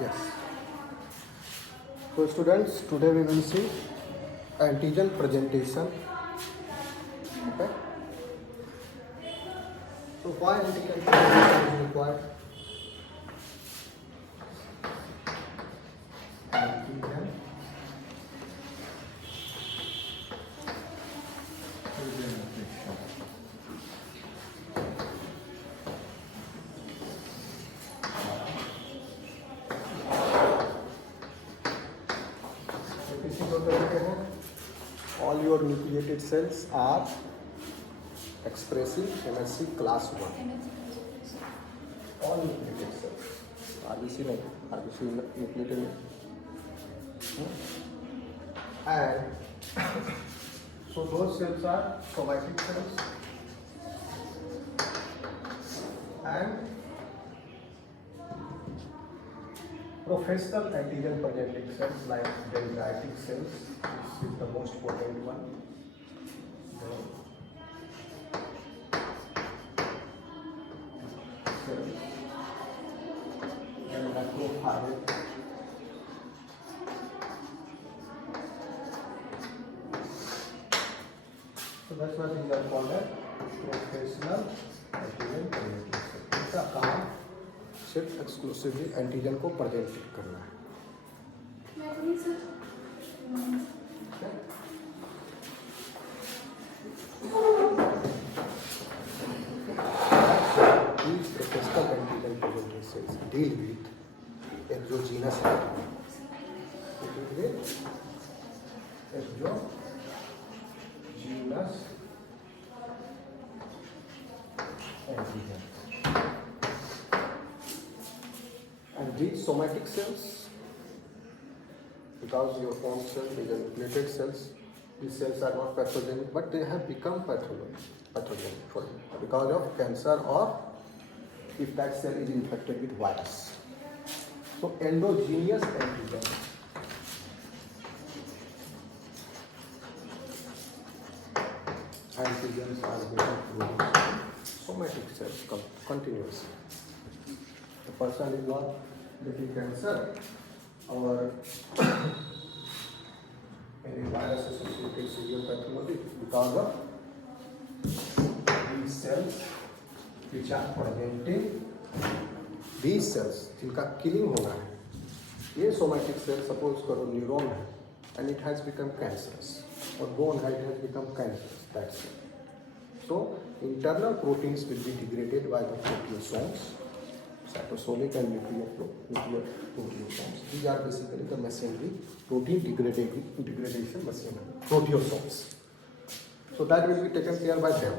Yes. So students, today we will see antigen presentation. Okay. So why antigen presentation is required? Antigen presentation. किसी को कहते हैं all your nucleated cells are expressing MSC class 1. All nucleated cells. RBC नहीं, RBC nucleated नहीं. And so those cells are somatic cells and professional antigen presenting cells like dendritic cells. This is the most potent one. And macrophage. So that's what things are called as professional antigen presenting cells. इसका काम सिर्फ exclusively antigen को प्रेजेंट करना है. These professional antigen presenting cells deal with exogenous antigens. Exogenous antigens. And these somatic cells, because your own cell is a nucleated cells, these cells are not pathogenic, but they have become pathogenic for you because of cancer or if that cell is infected with virus. So endogenous antigens. Antigens are being produced somatic cells continuously. The person is not getting cancer or any virus associated severe pathology because of these cells which are presenting these cells जिनका killing होना है. ये somatic cell suppose करो neuron है and it has become cancerous or bone है it has become cancerous. That's it. So internal proteins will be degraded by the proteasomes. Cytosolic and nuclear proteasomes. These are basically the machinery, protein degradation machinery, proteasomes. So that will be taken care by them.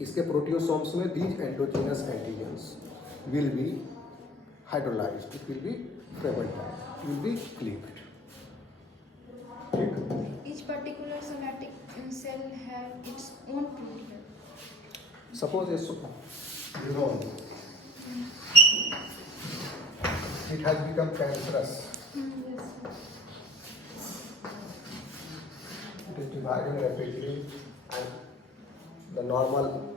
इसके proteasomes में these endogenous antigens will be hydrolyzed, it will be fragmentized, it will be cleaved. Each particular somatic cell has its own protein. Suppose a neuron. It has become cancerous. It is dividing rapidly and the normal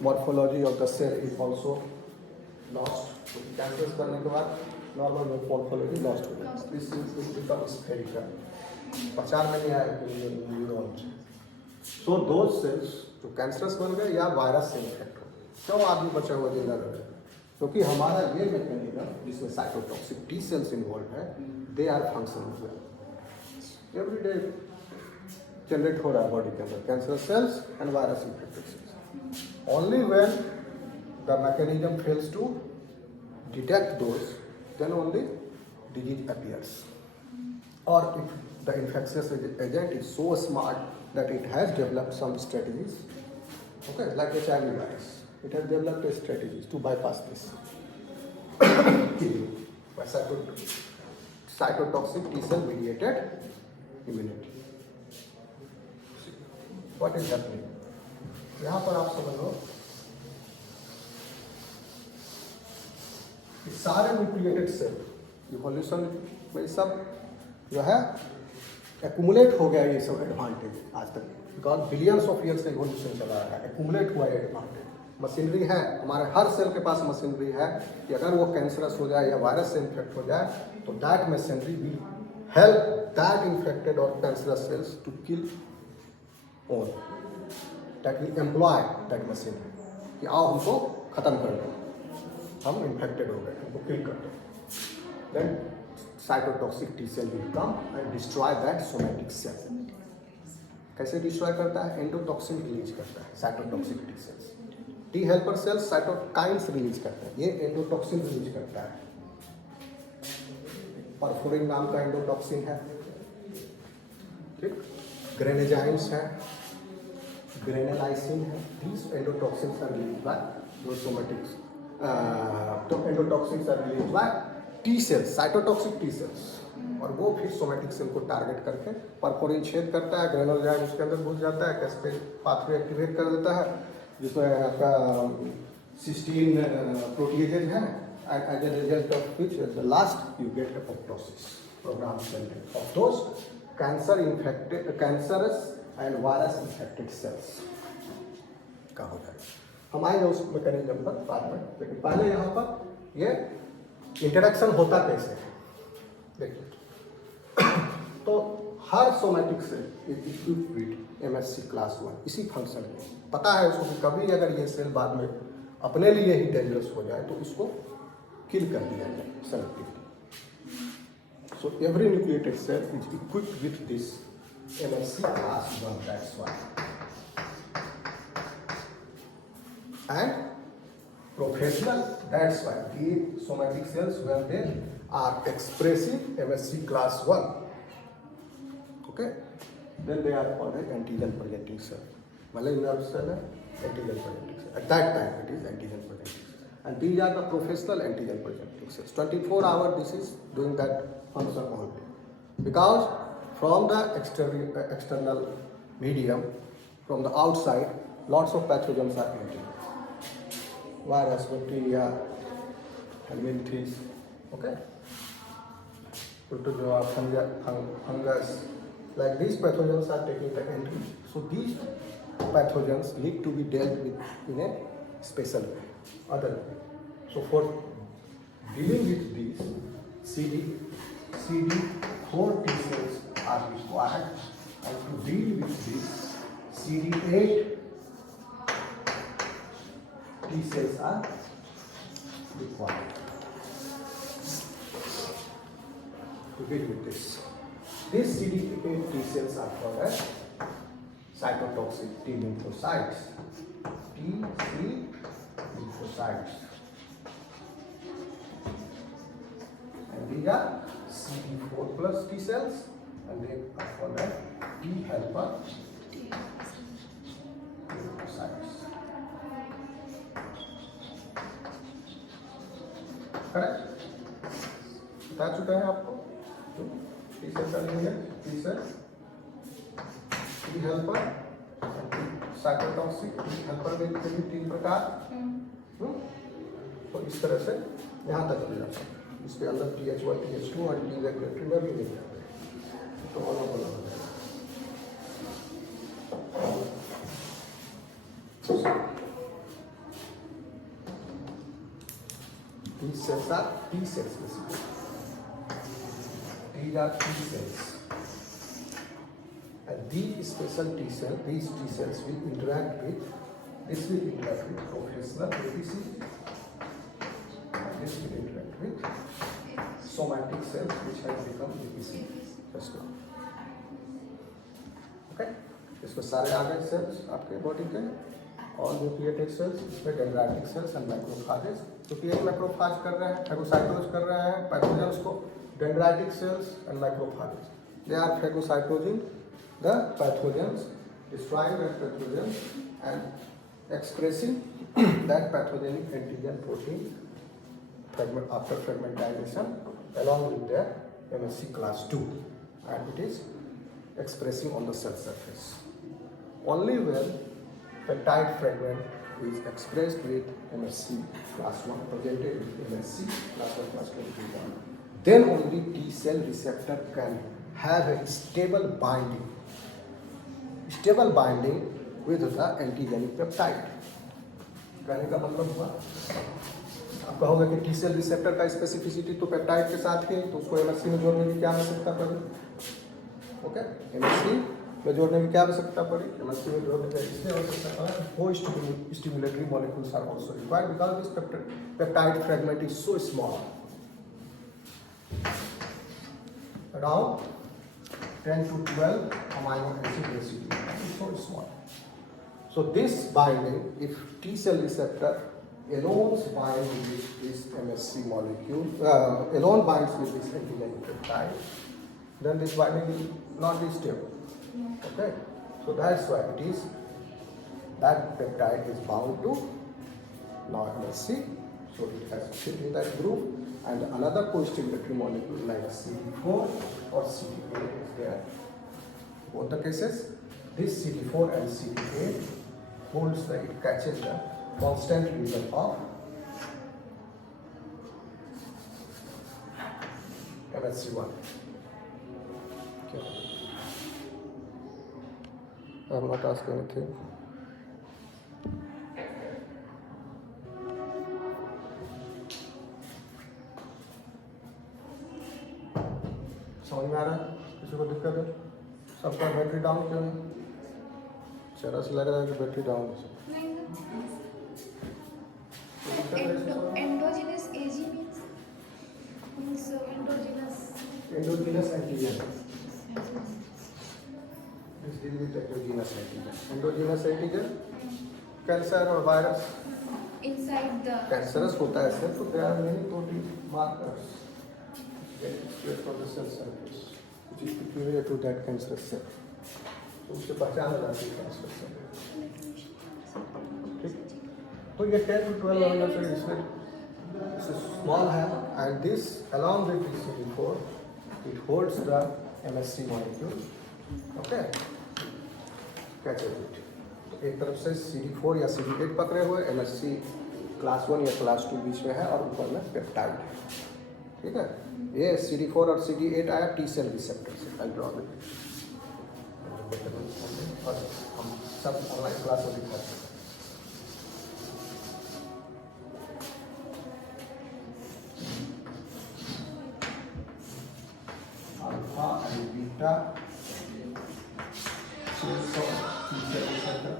morphology of the cell is also lost. Cancerous करने के बाद normal morphology lost हो जाता है. This will become spherical. पहचान में नहीं आएगा न्यूरॉन. So those cells जो cancerous बन गए या वायरस से इन्फेक्ट हो गए, क्यों आदमी बचा हुआ जिंदा रहे? क्योंकि हमारा ये मैकेनिज्म जिसमें साइटोटॉक्सिक टी सेल्स इन्वॉल्व है, they are functioning well. Every day generate हो रहा है बॉडी के अंदर cancer cells and virus infected cells. Only when the mechanism fails to detect those, then only disease appears. और if the infectious agent is so smart that it has developed some strategies, okay, like HIV virus. It has developed a strategies to bypass this killing by cytotoxic T cell mediated immunity. What is happening? यहाँ पर आप समझ लो कि सारे nucleated cell evolution में सब जो है एक्यूमुलेट हो गया. ये सब एडवांटेज आज तक बिकॉज बिलियंस ऑफ ईयर्स से इवोल्यूशन चला रहा है, एक्यूमुलेट हुआ है एडवांटेज. मशीनरी है, हमारे हर सेल के पास मशीनरी है कि अगर वो कैंसरस हो जाए या वायरस से इन्फेक्ट हो जाए तो that machinery will help that infected और cancerous cells to kill all, that will employ that machinery कि आओ हमको ख़त्म कर दो, हम इन्फेक्टेड हो गए, हमको किल कर दो। Then cytotoxic T cell will come and destroy that somatic cell. कैसे डिस्ट्रॉय करता है? एंडोटॉक्सिन रिलीज करता है cytotoxic T cells. T helper cells cytokines release करते हैं, ये एंडोटॉक्सिन रिलीज करता है। परफोरिन नाम का एंडोटॉक्सिन है, ठीक, ग्रेनेजाइम्स है, ग्रेनेलाइसिन है, these endotoxins are released by those somatics. तो endotoxins are release by T cells, cytotoxic T cells, और वो फिर सोमैटिक सेल को टारगेट करके परफोरिन छेद करता है, ग्रेनोजाइम उसके अंदर घुस जाता है, कैस्केड पाथवे एक्टिवेट कर देता है, जिसमें आपका सिस्टीन प्रोटीएजेज है, and as a result of which at the last you get apoptosis, program cell death of those cancer infected, cancerous and virus infected cells का हो जाएगा। हम आएंगे उस मैकेनिज्म पर बाद में, लेकिन पहले यहाँ पर ये इंटरेक्शन होता कैसे है देखिए। तो हर somatic cell is equipped with MHC class 1, इसी फंक्शन में पता है उसको कि कभी अगर ये सेल बाद में अपने लिए ही डेंजरस हो जाए तो इसको किल कर दिया जाए selectively. So every nucleated cell is equipped with this MSC class 1, that's why. And professional, that's why the somatic cells when they are expressing MSC class 1, okay, then they are called an antigen presenting cell. Malignant cell है antigen presenting cell. At that time it is antigen presenting cell. And these are the professional antigen presenting cells. 24 hours this is doing that function only. Because from the external medium, from the outside, lots of pathogens are entering. Virus, bacteria, helminthes, okay? Protozoa, fungus, like these pathogens are taking the entry. So these pathogens need to be dealt with in a special way, other way. So for dealing with these, CD4 T cells are required, and to deal with this, CD8 T cells are required to deal with this. These CD8 T cells are called as cytotoxic T lymphocytes. TC lymphocytes. And these are CD4 plus T cells, and they are called as T helper lymphocytes. Correct? बता चुका है आपको T cell का लिंग है, T cell, T helper, cytotoxic, T helper में भी 3 प्रकार। तो इस तरह से यहाँ तक मिल जाता है। इसके अंदर TH1, TH2 और टी रेगुलेटरी में भी मिल जाते हैं, तो अलग अलग हो जाएगा। These cells are T cells basically. These are T cells. And these special T cells, these T cells will interact with, this will interact with professional APC, and this will interact with somatic cells which have become APC just now. Okay? इसमें सारे आ गए सेल्स आपके बॉडी के, all nucleated sales, इसमें dendritic cells and macrophages, क्योंकि एक मैक्रोफाज कर रहे हैं, फैगोसाइटोज कर रहे हैं पैथोजेंस को, dendritic cells and macrophages, they are phagocytosing the pathogens, destroying that pathogens and expressing that pathogenic antigen protein after fragmentization along with their MSC class 2, and it is expressing on the cell surface. Only when peptide fragment is expressed with MSC class 1, presented with MSC class 1 class 21, then only T cell receptor can have a stable binding with the antigenic peptide. कहने का मतलब हुआ, आप कहोगे कि T cell receptor का स्पेसिफिसिटी तो पेप्टाइड के साथ है, तो उसको एमएससी में जोड़ने की क्या आवश्यकता पड़ी? ओके, एमएससी में जोड़ने की क्या आवश्यकता पड़ी? एमएससी में जोड़ने की इसलिए आवश्यकता पड़ा, वो stimulatory molecules are also required because this peptide fragment is so small, around 10 to 12 amino acid residue, it's so small. So this binding, if T cell receptor alone binds with this MSC molecule, alone binds with this antigen peptide, then this binding will not be stable. Okay, so that's why it is that peptide is bound to not MSC, so it has fit in that group, and another co-stimulatory molecule like CD4 or CD8 is there. Both the cases, this CD4 and CD8 holds the, it catches the constant region of MSC1. Okay. I have not asked anything. समझ में आ रहा है? किसी को दिक्कत है? सबका battery down क्यों है? चेहरा से लग रहा है कि बैटरी डाउन है। Endogenous AG means endogenous. Endogenous antigen. Let's deal with endogenous antigen. Endogenous antigen, cancer और वायरस Inside the. कैंसरस होता है ऐसे, तो there are many protein markers get straight from the cell surface, which is peculiar to that cancerous cell. तो उससे पहचाना जाती है कैंसर सेल। ठीक, तो ये 10 to 12 अमीनो एसिड इसमें स्मॉल है, and this along with this CD4 it holds the MSC molecule. Okay, catches it. एक तरफ से CD4 या CD8 पकड़े हुए, MSC क्लास 1 या क्लास 2 बीच में है, और ऊपर में पेप्टाइड है। ठीक है, ये CD4 और CD8 आया टी सेल रिसेप्टर से, हाइड्रोलिक, और हम सब ऑनलाइन क्लास में दिखाते हैं। Alpha and beta cells of T cell receptor.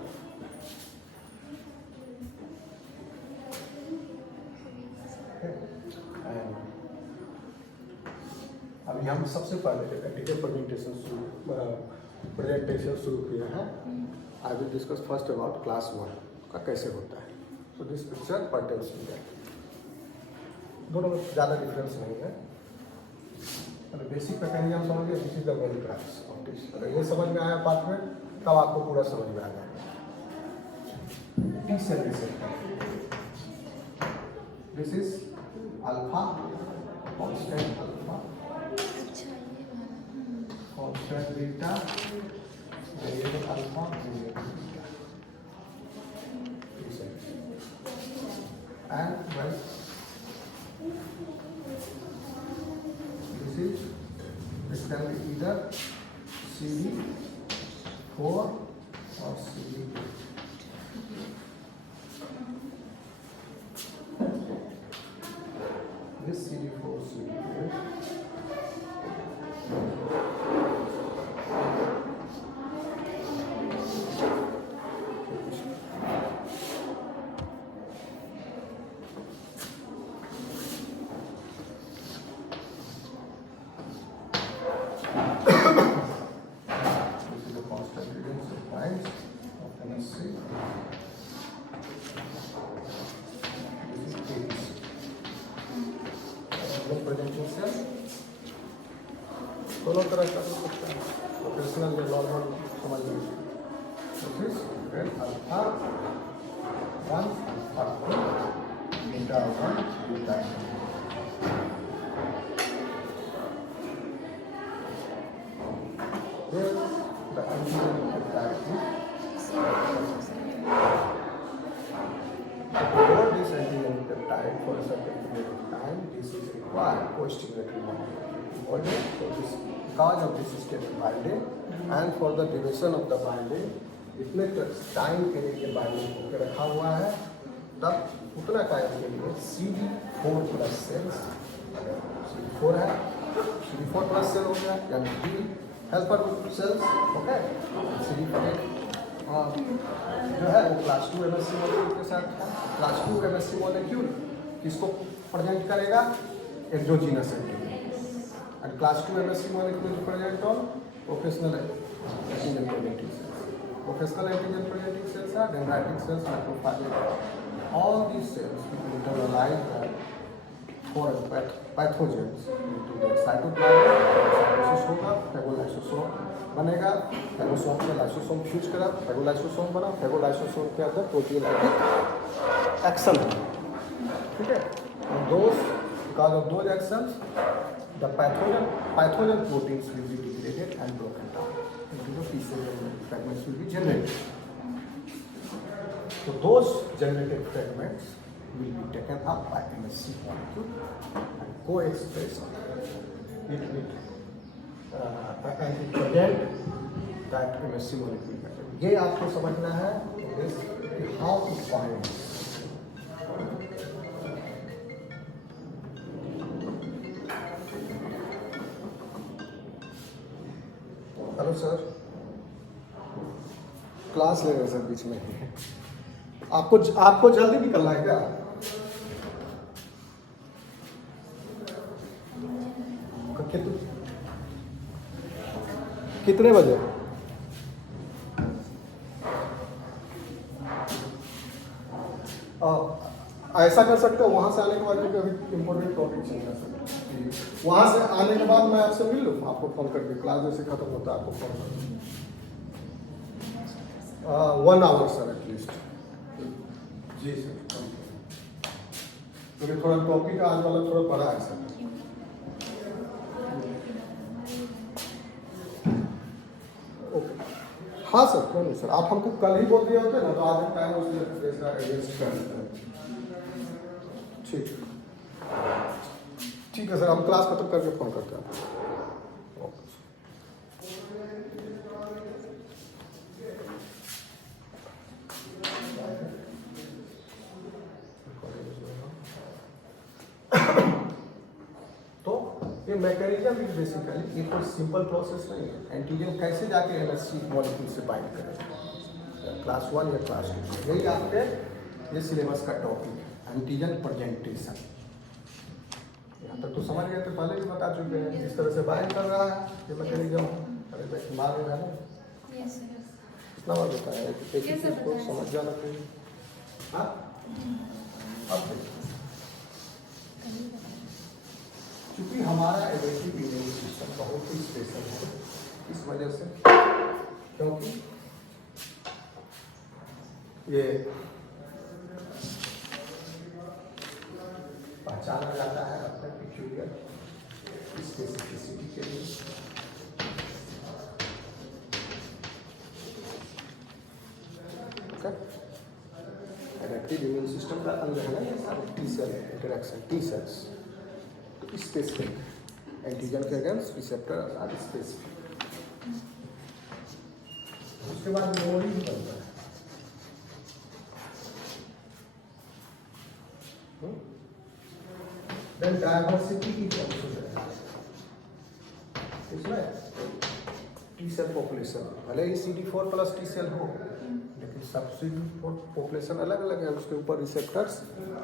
अभी हम सबसे पहले एंटीजन प्रेजेंटेशन शुरू किया है। I will discuss first about class 1 का कैसे होता है। So this picture pertains to that, दोनों में ज़्यादा डिफरेंस नहीं है। अगर बेसिक मैकेनिज्म समझ गए, this is the main class of this. अगर ये समझ में आया पार्ट में, तब आपको पूरा समझ में आ जाएगा। T cell receptor, this is alpha, constant alpha, constant beta, variable alpha, variable beta. And well, this can be either CD4 or CD8. This CD4, CD8. दोनों तरह का हो सकता है, प्रोफेशनल या नॉर्मल समझ लीजिए। अल्फा 1, अल्फा 2, बीटा 1, बीटा 2। The antigen peptide before this antigen peptide for a certain period of time, this is required co-stimulatory molecule. Okay, so this because of this stable binding and for the duration of the binding, इतने टाइम के लिए बाइंडिंग होकर रखा हुआ है, तब उतना टाइम के लिए CD4 प्लस सेल्स, CD4 है, CD4 प्लस सेल हो गया यानी D helper cells, okay. CD8 जो है वो क्लास 2 MSC मॉलिक्यूल के साथ है। क्लास 2 MSC मॉलिक्यूल किसको प्रेजेंट करेगा? Exogenous antigen. And class 2 MSC molecule present on professional antigen presenting sales. Professional antigen presenting cells are dendritic cells, macrophages. All these cells will internalize the foreign pathogens into their cytoplasm. Cytosis होगा, फेगोलाइसोसोम बनेगा, फेगोसोम के lysosome fuse करा, फेगोलाइसोसोम बना, फेगोलाइसोसोम के अंदर प्रोटीनलाइटिक एक्शन है, ठीक है। And those, because of those actions, the pathogen proteins will be degraded and broken down into the pieces and fragments will be generated. So those generated fragments will be taken up by MSC molecule and co-express it with and present that MSC molecule. ये आपको समझना है how it binds. Hello sir, class ले रहे सर बीच में। आपको जल्दी निकलना है क्या? कितने बजे? ऐसा कर सकते हो वहां से आने के बाद, क्योंकि अभी इम्पोर्टेंट टॉपिक चल रहा है, वहां से आने के बाद मैं आपसे मिल लूँ, आपको फोन करके, क्लास जैसे खत्म होता है आपको फोन कर दूँ। 1 आवर सर एटलीस्ट। जी सर, क्योंकि थोड़ा टॉपिक आज वाला थोड़ा बड़ा है सर। ओके, हाँ सर, क्यों नहीं सर, आप हमको कल ही बोल दिए होते ना, तो आज टाइम उसमें एडजस्ट कर देते हैं। ठीक ठीक है सर, हम क्लास खत्म करके फोन करते हैं। तो ये मैकेनिज्म इज बेसिकली, ये कोई सिंपल प्रोसेस नहीं है। एंटीजन कैसे जाके MSC मॉलिक्यूल से बाइंड करें, क्लास 1 या क्लास 2, यही आपके ये सिलेबस का टॉपिक है, एंटीजन प्रेजेंटेशन। यहाँ तक तो समझ गए थे, पहले भी बता चुके हैं जिस तरह से बाइंड कर रहा है ये मैकेनिज्म। अरे भाई मार रहा है ना, इतना बार बताया कि एक चीज को समझ जाना चाहिए। हाँ, अब क्योंकि हमारा एडेप्टिव इम्यून सिस्टम बहुत ही स्पेशल है इस वजह से, क्योंकि ये पहचाना जाता है अपने पिक्यूलियर स्पेसिफिसिटी के लिए। एडेप्टिव इम्यून सिस्टम का अंग है ना ये सारे T cell interaction, T cells specific antigen के अगेंस्ट रिसेप्टर आर स्पेसिफिक। उसके बाद मेमोरी भी बनता है। Then diversity is also there. इसमें टी सेल पॉपुलेशन भले ही CD4 प्लस टी सेल हो, लेकिन सब CD4 पॉपुलेशन अलग अलग है, उसके ऊपर रिसेप्टर्स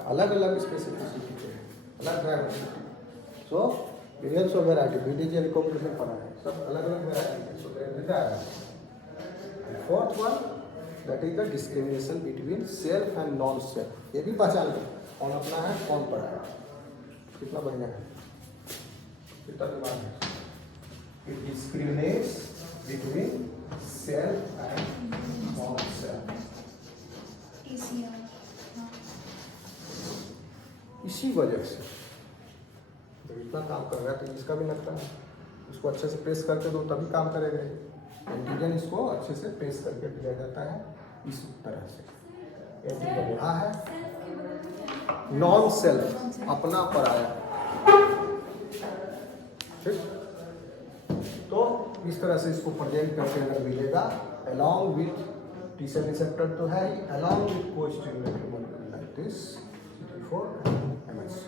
अलग अलग स्पेसिफिसिटी के हैं, अलग डाइवर्सिटी। सो billions of variety, BDG recombination पढ़ा है, सब अलग अलग वैरायटी। सो देता है fourth one, that is the discrimination between self and non self. ये भी पहचान लो कौन अपना है कौन पड़ा है। कितना बढ़िया है, कितना दिमाग है। It discriminates between self and non self. इसी वजह से जब इतना काम कर रहा है तो इसका भी लगता है, उसको अच्छे से प्रेस करके दो तभी काम करेगा। एंटीजन इसको अच्छे से प्रेस करके दिया जाता है इस तरह से। एंटीजन यहाँ है, नॉन सेल्फ अपना पराया, ठीक। तो इस तरह से इसको प्रेजेंट करके अगर मिलेगा, along with T cell receptor तो है ही, along with co stimulatory molecule like this, CD4 and MSC.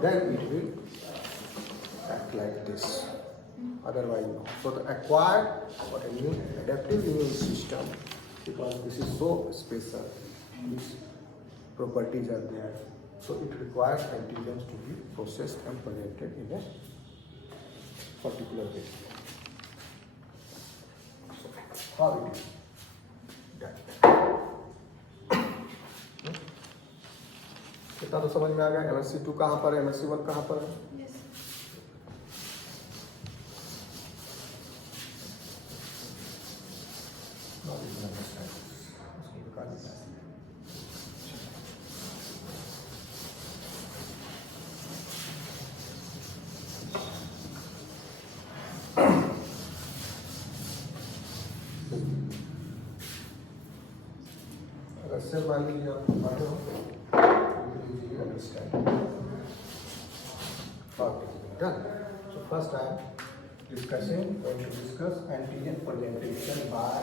Then it will act like this. Otherwise, no. So the acquired or immune adaptive immune system, because this is so special, these properties are there. So it requires antigens to be processed and presented in a particular way. So how it is done? इतना तो समझ में आ गया। MSC2 कहाँ पर है, MSC1 कहाँ पर है? Yes. Not even understand. उसको निकाल देना है। अगर सेल मान लीजिए आप पढ़े हो, you understand. Okay, done. So first I am going to discuss antigen presentation by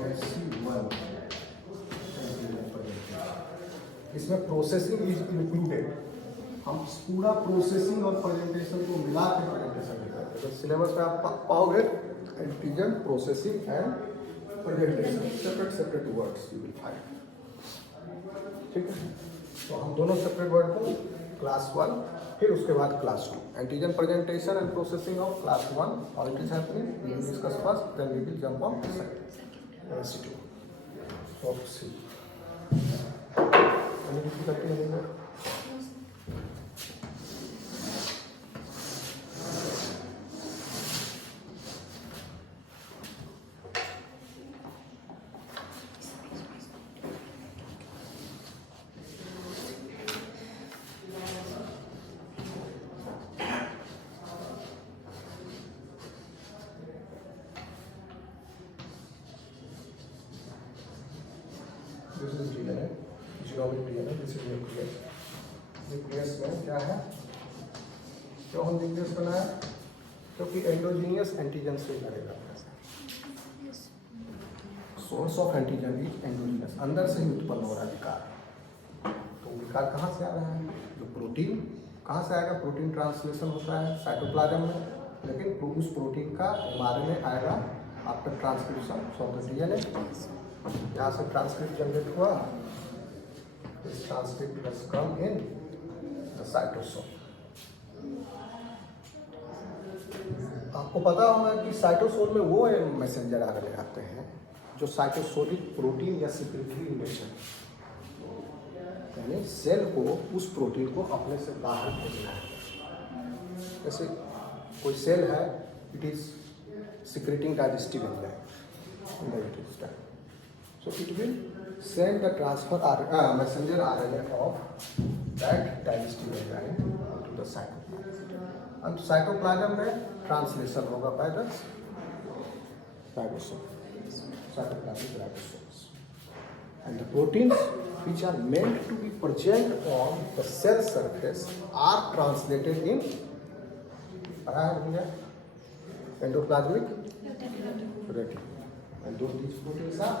MSC1 antigen presentation. इसमें प्रोसेसिंग इज इंक्लूडेड। हम पूरा प्रोसेसिंग और प्रेजेंटेशन को मिला के प्रेजेंटेशन करते हैं। तो सिलेबस में आप पाओगे antigen processing and presentation, separate words you will find. ठीक है, तो हम दोनों सेपरेट वर्ड को क्लास 1, फिर उसके बाद class 2, antigen presentation and processing of class 1 और it is happening, we will discuss first, then we will jump on second. So see any difficulty anymore? This is DNA, genomic DNA, this is nucleus. Nucleus में क्या है, क्यों हम न्यूक्लियस बनाया? क्योंकि endogenous antigen से लड़ेगा। Yes. Source of antigen is endogenous, अंदर से ही उत्पन्न हो रहा है विकार। तो विकार कहाँ से आ रहा है? जो प्रोटीन कहाँ से आएगा? प्रोटीन ट्रांसलेशन होता है साइटोप्लाज्म में, लेकिन उस प्रोटीन का एमआरएनए आएगा after transcription of the DNA. यहाँ से ट्रांसक्रिप्ट जनरेट हुआ, this transcript has come in the cytosol. आपको पता होगा कि साइटोसोल में वो मैसेंजर आगे आते हैं जो साइटोसोलिक प्रोटीन या सिक्रेटरी रिलेशन, यानी सेल को उस प्रोटीन को अपने से बाहर भेजना है। जैसे कोई सेल है, it is secreting digestive enzyme in the intestine, so it will send the messenger RNA of that digestive enzyme to the cytoplasm, and cytoplasm में translation होगा by the ribosome, cytoplasmic ribosomes, and the proteins which are meant to be present on the cell surface are translated in endoplasmic reticulum, and these proteins are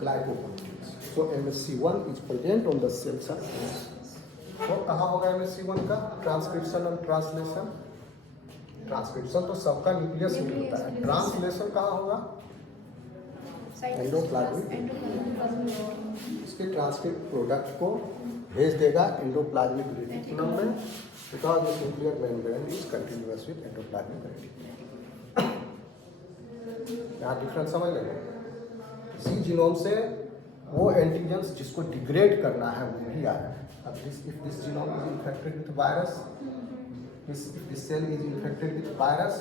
glycoproteins. So MSC1 is present on the cell surface. तो कहाँ होगा MSC1 का ट्रांसक्रिप्शन और translation? Transcription तो सबका न्यूक्लियस में होता है, ट्रांसलेशन कहाँ होगा? एंडोप्लाज्मिक। इसके ट्रांसक्रिप्ट प्रोडक्ट को भेज देगा एंडोप्लाज्मिक रेटिकुलम में, because this nuclear membrane is continuous with endoplasmic reticulum. यहाँ डिफरेंस समझ लेंगे। इसी जीनोम से वो एंटीजेंस जिसको डिग्रेड करना है वो भी आ रहा है। अब if this genome is infected with virus, if this cell is infected with virus,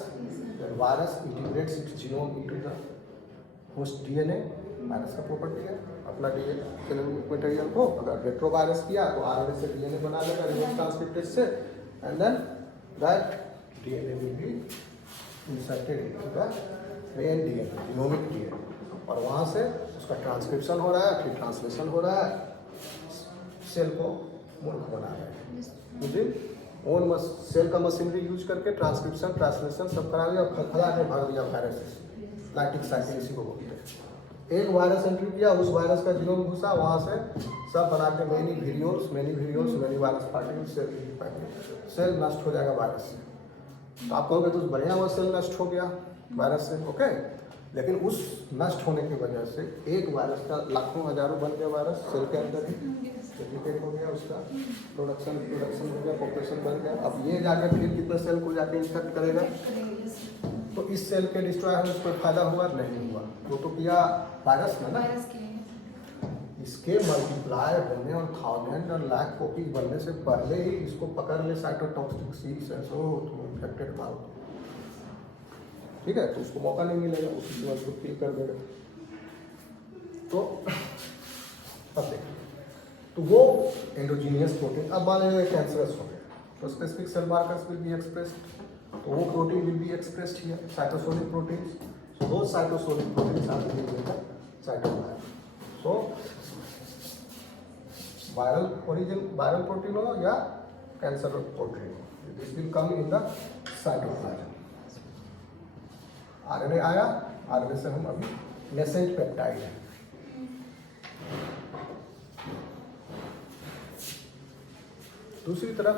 then virus integrates its genome into the host DNA। Virus का प्रॉपर्टी है अपना DNA मटेरियल को अगर रेट्रोवायरस किया तो RNA से DNA बना लेगा रिवर्स ट्रांसक्रिप्टेज से, and then that DNA will be inserted into the main DNA, genomic DNA, और वहाँ से उसका ट्रांसक्रिप्शन हो रहा है, फिर ट्रांसलेशन हो रहा है, सेल को मूर्ख बना रहा है। मुझे ओन सेल का मशीनरी यूज करके ट्रांसक्रिप्शन ट्रांसलेशन सब करा लिया और खला के भाग दिया वायरस। लाइटिंग साइकिल इसी को बोलते हैं। एक वायरस एंट्री किया, उस वायरस का जीनोम घुसा, वहाँ से सब बना के many videos many virus particle cell नष्ट हो जाएगा वायरस से। तो आप कहोगे तो बढ़िया हुआ सेल नष्ट हो गया वायरस से, ओके। लेकिन उस नष्ट होने की वजह से एक वायरस का लाखों हजारों बन गया वायरस सेल के अंदर ही, डुप्लीकेट हो गया, उसका प्रोडक्शन हो गया, पॉपुलेशन बढ़ गया। अब ये जाकर फिर कितने सेल को जाके इन्फेक्ट करेगा, तो इस सेल के डिस्ट्रॉय होने से कोई फायदा हुआ नहीं हुआ। वो तो किया वायरस में ना, इसके मल्टीप्लाई होने और थाउजेंड और लाख कॉपीज बनने से पहले ही इसको पकड़ ले साइटोटॉक्सिक सील्स है, सो तुम इन्फेक्टेड माउथ, ठीक है। तो उसको मौका नहीं मिलेगा, उसी के उसको किल कर देगा। तो अब देखिए, तो वो एंडोजीनियस प्रोटीन, अब मान लीजिए कैंसरस हो गया तो specific cell markers will be expressed, तो वो protein will be expressed here, cytosolic proteins. So दो cytosolic proteins are given in the cytoplasm. So viral protein हो या कैंसर प्रोटीन हो, this will come in the cytoplasm. RNA आया, RNA से हम अभी नेसेंट पेप्टाइड है। दूसरी तरफ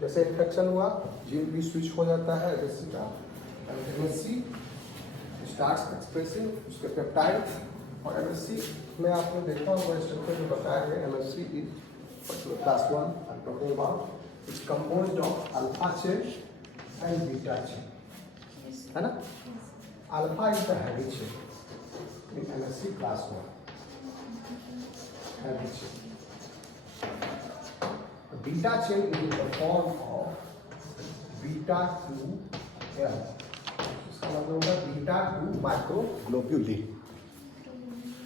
जैसे इन्फेक्शन हुआ, जीन भी स्विच हो जाता है, एमएससी स्टार्ट्स एक्सप्रेसिंग उसके पेप्टाइड्स, और एमएससी में आपने देखा होगा स्ट्रक्चर जो बताया गया, MSc is class 1 I am talking about, it's composed of alpha chain and beta chain, है ना। Alpha is the heavy chain in MSc class 1, heavy chain. Beta chain is in the form of beta 2L, इसका मतलब होगा beta 2 microglobuli।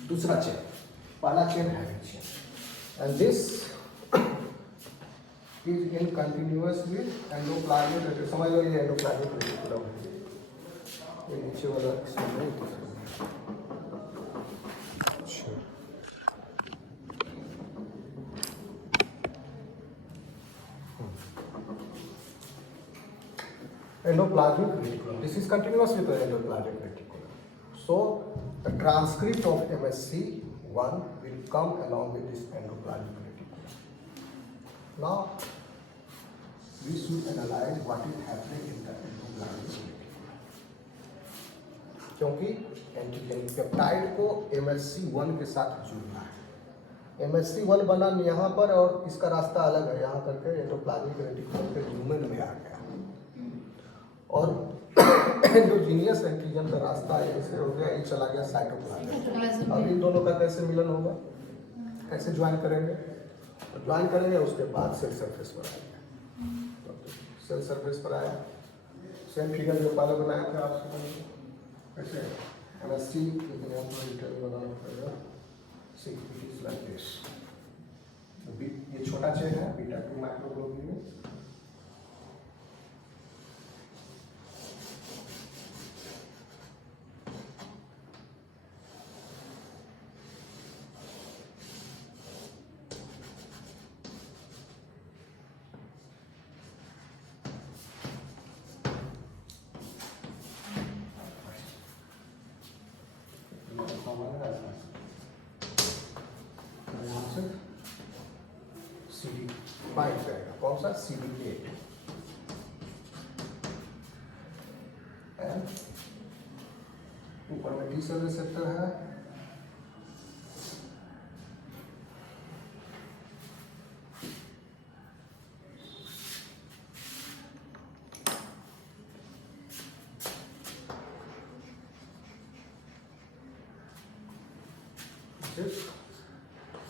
दूसरा चेन, पहला chain heavy chain, and this is in continuous with endoplasmic reticulum। समझ लो ये endoplasmic reticulum है, ये नीचे वाला इसमें नहीं दिख रहा। Endoplasmic reticulum. This is continuous with the endoplasmic reticulum. So the transcript of MSC1 will come along with this endoplasmic reticulum. Now we should analyze what is happening in the endoplasmic reticulum. क्योंकि antigen peptide को MSC1 के साथ जुड़ना है। MSC1 बना यहाँ पर और इसका रास्ता अलग है, यहाँ करके एंडोप्लाज्मिक रेटिकुलम के ल्यूमेन में आ गया, और एंडोजीनियस एंटीजन का रास्ता ऐसे हो गया, ये चला गया साइटोप्लाज्म। अब इन दोनों का कैसे मिलन होगा, कैसे ज्वाइन करेंगे, तो ज्वाइन करेंगे उसके बाद सेल सरफेस पर आएगा। तो सेल सरफेस पर आया, सेम फिगर जो पहले बनाया था आपसे, कैसे एमएससी, लेकिन यहाँ पर डिटेल बनाना पड़ेगा। See it is like this, ये छोटा चेन है बीटा 2 माइक्रोग्लोबुलिन, CD5 रहेगा, कौन सा CD8, ऊपर में टी सेल रिसेप्टर है,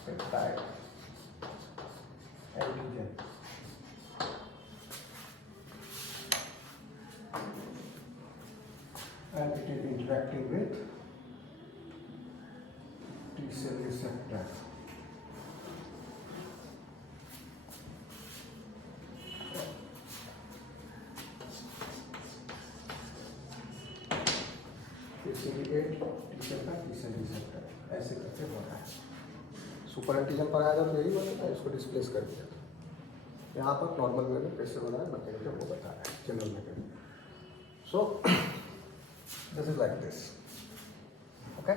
peptide antigen, and it is interacting with T cell receptor. CD8 T cell का T cell receptor ऐसे करके बना है। सुपर एंटीजन पर आया था तो यही बनेगा, इसको डिस्प्लेस कर दिया। यहाँ पर नॉर्मल वे में कैसे हो रहा है मैकेनिकल वो बता रहा है, general mechanical. So this is like this, okay.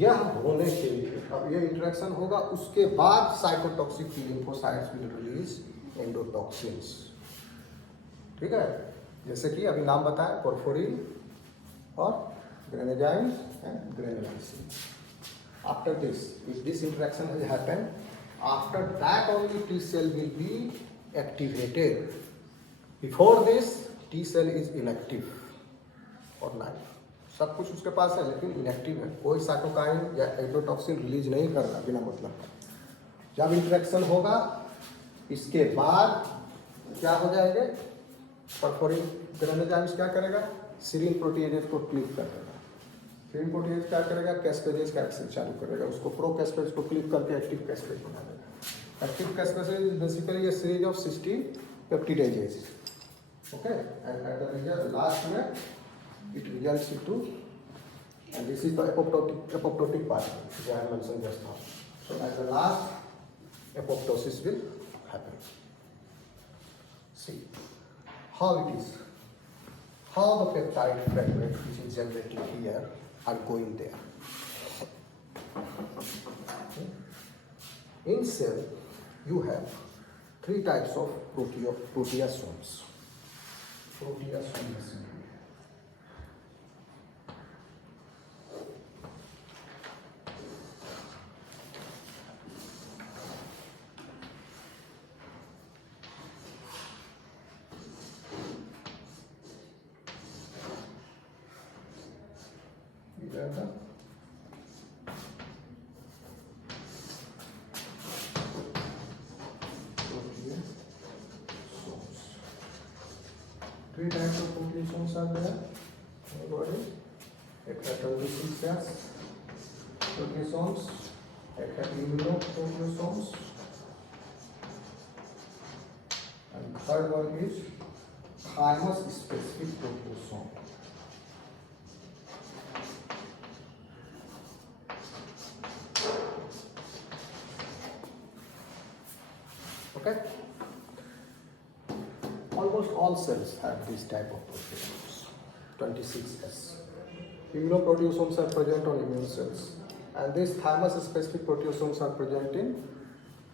यह होने के लिए अब ये इंटरेक्शन होगा, उसके बाद cytotoxic lymphocytes will release endotoxins, ठीक है। जैसे कि अभी नाम बताया, पोर्फोरिन और ग्रेनेजाइम्स एंड ग्रेनुलाइसिन। After this, if this interaction has happened, after that only T cell will be activated. Before this, T cell is inactive or live. सब कुछ उसके पास है लेकिन इनएक्टिव है, कोई साइटोकाइन या एंडोटॉक्सिन रिलीज नहीं कर रहा बिना मतलब। जब इंटरेक्शन होगा इसके बाद क्या हो जाएंगे, परफोरिन ग्रेनुलाइम्स क्या करेगा, सीरीन प्रोटीएजेज को क्लिक कर देगा। सीरीन प्रोटीएज क्या करेगा, कैस्पेजेज का एक्शन चालू करेगा, उसको प्रो कैस्पेज को क्लिक करके एक्टिव कैस्पेज बना देगा। Active caspase is basically a series of 60 peptidases, okay. And at the result last में it results into, and this is the apoptotic part which I have mentioned just now. So at the last, apoptosis will happen. See how it is, how the peptide fragment which is generated here are going there. In cell you have three types of proteasomes. Proteasomes. Three types of proteasomes are there in the body. Ectotoxic cells, proteasomes, immunoproteasomes, and third one is thymus specific proteasome. Okay. Almost all cells have this type of proteasomes, 26S. Immunoproteasomes are present on immune cells, and these thymus-specific proteasomes are present in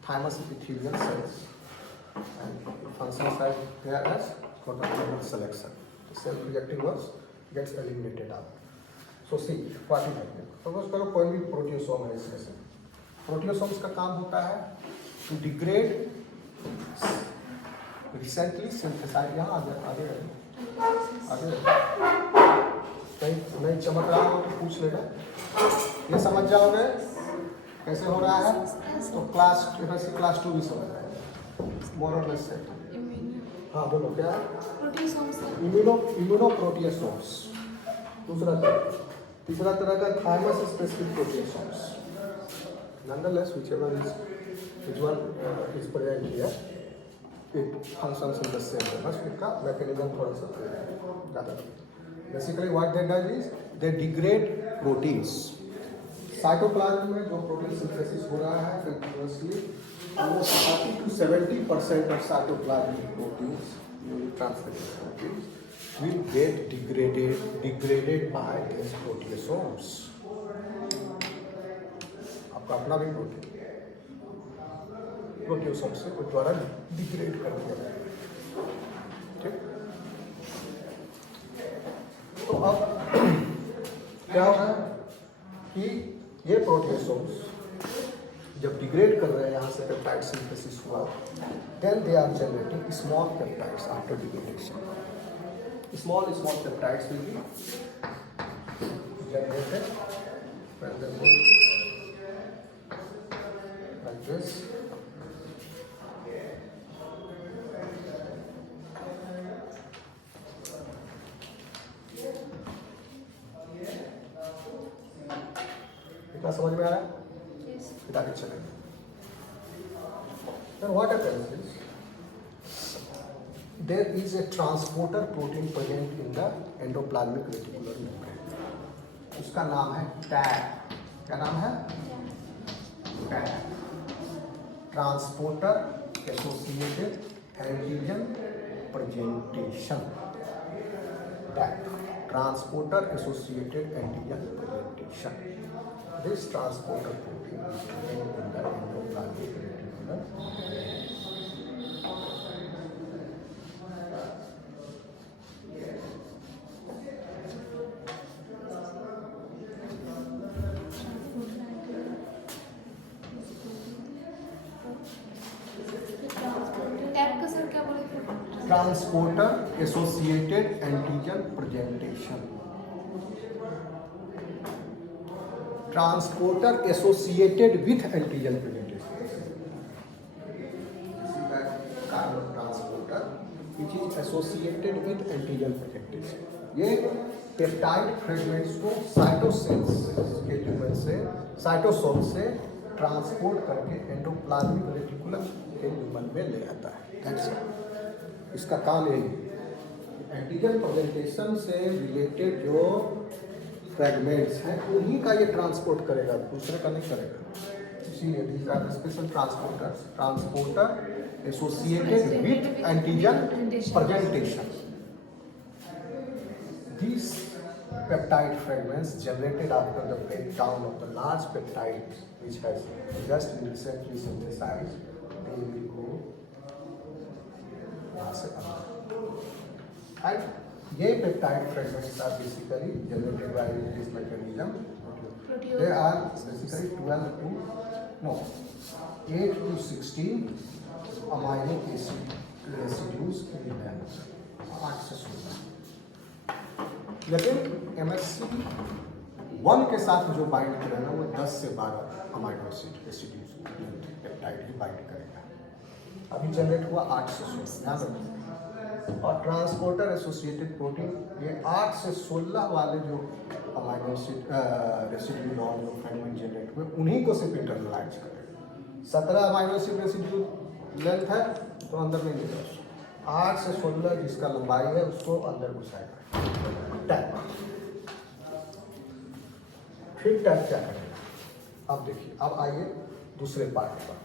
thymus epithelial cells, and it functions like there as chromatographic selection. The self-rejecting ones gets eliminated out. So see what is happening. Suppose करो कोई भी प्रोटियोसोम है इसमें से, प्रोटियोसोम्स का काम होता है to degrade recently synthesized, यहाँ आगे कहीं नहीं चमक रहा हो तो पूछ लेना, ये समझ जाओगे कैसे हो रहा है तो क्लास 2 भी समझ आएगा मोर और लेस से। हाँ बोलो क्या है, इम्यूनोप्रोटियोसोम्स दूसरा तरह, तीसरा तरह का thymus specific proteasomes. Nonetheless which one is present here, it functions in the same way, बस उसका मैकेनिज्म थोड़ा सा ज़्यादा। Basically what they do is they degrade proteins. Cytoplasm में जो प्रोटीन सिंथेसिस हो रहा है continuously, almost 40 to 70% of cytoplasmic proteins, transcript proteins, will get degraded by these proteasomes. आपका अपना भी प्रोटियोसोम्स के द्वारा डिग्रेड कर दिया जाएगा, ठीक। तो अब क्या हो रहा है कि ये प्रोटियोसोम्स जब डिग्रेड कर रहे हैं, यहाँ से पेप्टाइड सिंथेसिस हुआ, then they are generating small peptides after degradation. Small peptides will be generated when they go like this. इतना समझ में आ रहा है? Yes. फिर आगे चलेंगे। Then what happens is there is a transporter protein present in the endoplasmic reticular membrane. उसका नाम है टैग। क्या नाम है? Tag. Transporter associated antigen presentation. That transporter associated antigen presentation. This transporter protein is contained in the endoplasmic reticulum. Tag का सर क्या बोले? Transporter associated antigen presentation. Transporter associated with antigen presentation. This is that kind of transporter which is associated with antigen presentation. ये peptide fragments को साइटोसेल्स के ट्यूमर से साइटोसोल से ट्रांसपोर्ट करके एंडोप्लाज्मिक रेटिकुलम के ट्यूमर में ले आता है. That's it. इसका काम यही है. एंटीजन प्रेजेंटेशन से रिलेटेड जो फ्रेगमेंट्स हैं उन्हीं का ये ट्रांसपोर्ट करेगा, दूसरे का नहीं करेगा. इसीलिए these are the special transporters. Transporter associated with antigen presentation. These peptide fragments generated after the breakdown of the large peptide which has just been recently synthesized, they will go यहाँ से अंदर. And ये peptide fragments are basically generated by this mechanism. They are basically 8 to 16 amino acid residues in them. 8 से 16. लेकिन MSC 1 के साथ जो बाइंड करेगा वो 10 से 12 अमाइनो एसिड रेसिड्यूज पेप्टाइड ही बाइंड करेगा. अभी जनरेट हुआ 8 से 16, ध्यान रखिए. और ट्रांसपोर्टर एसोसिएटेड प्रोटीन ये 8 से 16 वाले जो अमाइनो एसिड रेसिड्यूज और जो फ्रेगमेंट जनरेट हुए उन्हीं को सिर्फ इंटरनलाइज करेगा. 17 अमाइनो एसिड रेसिड्यू लेंथ है तो अंदर नहीं मिलेगा. 8 से 16 जिसका लंबाई है उसको अंदर घुसाएगा. टैग. फिर टैग क्या करेगा? अब देखिए, अब आइए दूसरे पार्ट पर.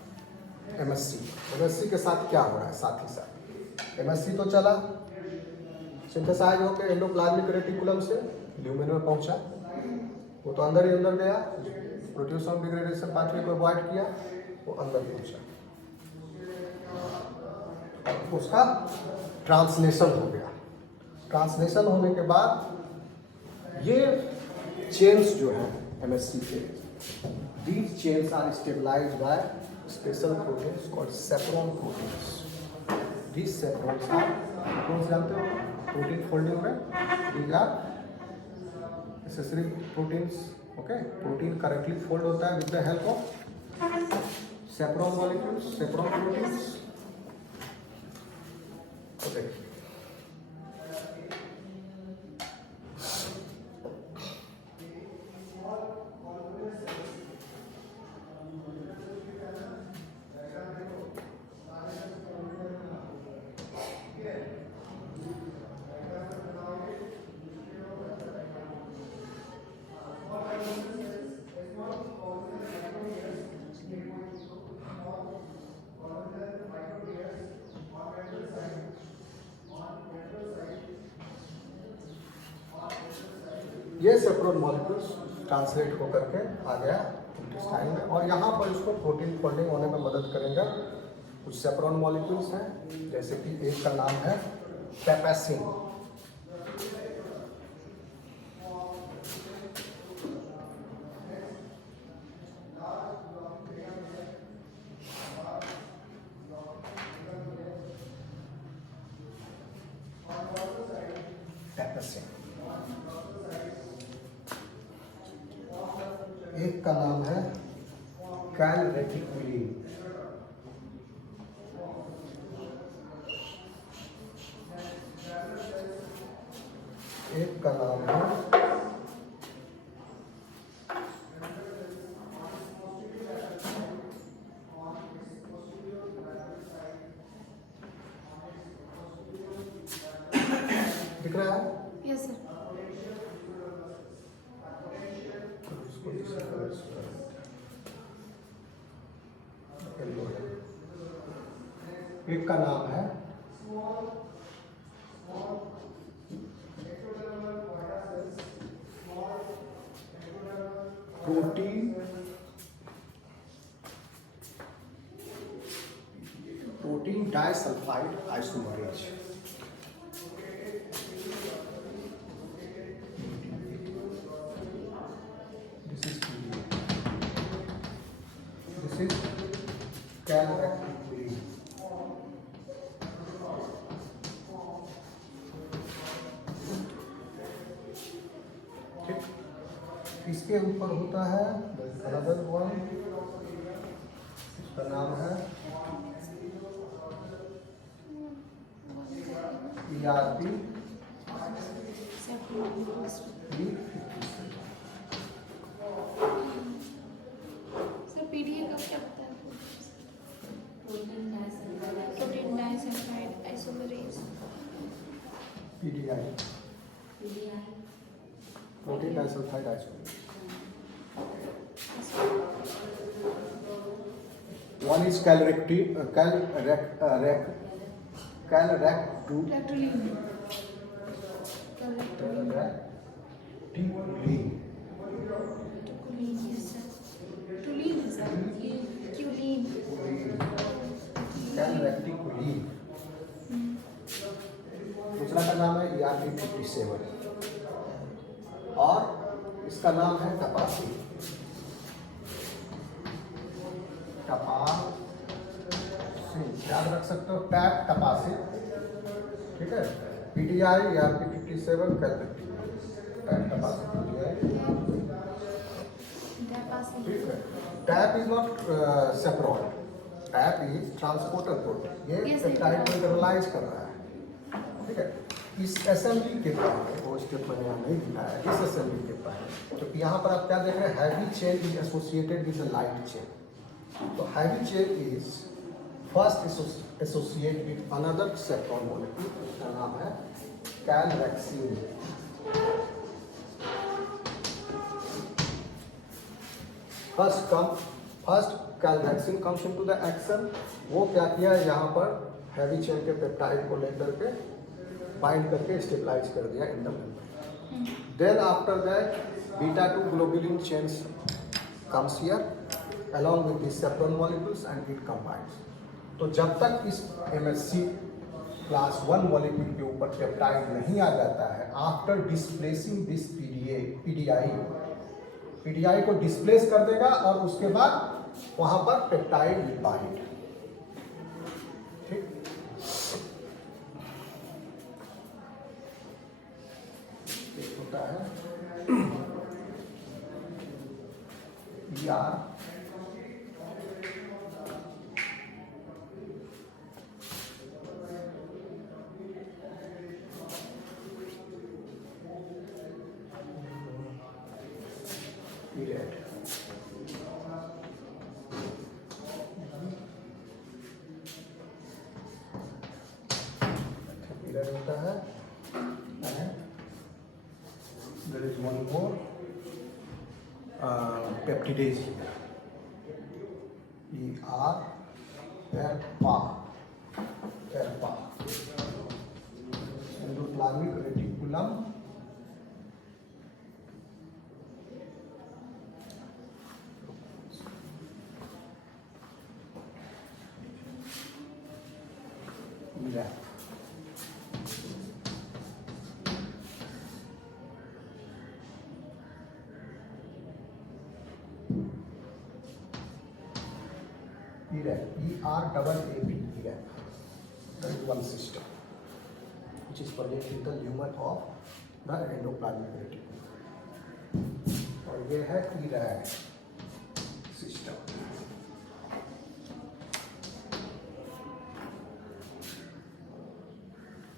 MSC के साथ क्या हो रहा है? साथ ही साथ MSC तो चला, सिंथेसाइज होकर एंडोप्लाज्मिक रेटिकुलम से ल्यूमेन में पहुंचा, वो तो अंदर ही अंदर गया, प्रोट्यूसोम डिग्रेडेशन पाथवे को अवॉइड किया, वो अंदर पहुंचा. उसका ट्रांसलेशन हो गया. ट्रांसलेशन होने के बाद ये चेन्स जो है MSC के, these chains are stabilized by special proteins called chaperone proteins. These chaperones are, कौन से जानते हो? प्रोटीन फोल्डिंग में these are accessory proteins. Okay, protein correctly fold होता है with the help of chaperone molecules, chaperone proteins. Okay. ये separate molecules translate होकर के आ गया इंटेस्टाइन में, और यहाँ पर इसको प्रोटीन फोल्डिंग होने में मदद करेंगे कुछ सेपरेट मॉलिक्यूल्स हैं, जैसे कि एक का नाम है पेपेसिन. एक का नाम है कैलरेटिकुलिन. एक का नाम है दिख रहा है? Yes sir. एक का नाम है protein disulphide isomerase. This is calreticulin. ठीक, इसके ऊपर होता है अनदर वन, इसका नाम है ERP सर पीडीए कब लगता है? Protein disulphide isomerase. PDI, protein disulphide isomerase. One is calrectivin. लैक्टोलिन। टुकुलिन है सर। टुलिन है सर। ये क्यूलिन। Calrectivin। दूसरा का नाम है ERP57 और इसका नाम है टपासी। याद रख सकते हो, टैप टपासी। ठीक है, PDI ERP57 calreticulin, TAP tapasin PDI। ठीक है, TAP is not chaperone, TAP is transporter protein. ये पेप्टाइड को इंटरलाइज कर रहा है। ठीक है, इस असेंबली के पहले, वो स्टेप मैंने यहाँ नहीं दिखाया है, इस असेंबली के पहले तो यहाँ पर आप क्या देख रहे हैं, heavy chain is associated with the light chain. तो heavy chain is first associate with another chaperone molecule, उसका नाम है calnexin. First calnexin comes into the action. वो क्या किया है, यहाँ पर हैवी चेन के पेप्टाइड को लेकर के बाइंड करके स्टेबलाइज कर दिया in the membrane. Then after that beta 2 globulin chains comes here along with these separate molecules and it combines। तो जब तक इस MSC क्लास 1 मॉलिक्यूल के ऊपर पेप्टाइड नहीं आ जाता है, आफ्टर डिस्प्लेसिंग दिस PDI को डिस्प्लेस कर देगा और उसके बाद वहां पर पेप्टाइड विल बाइंड। ठीक, एक होता है ER period। पीरियड होता है and there is one more peptidase here, ERPA, endoplasmic reticulum ERAP। ERAP, ERAAP, ERAP। That is one system which is permeating the lumen of the endoplasmic reticulum। और ये है ERAD system.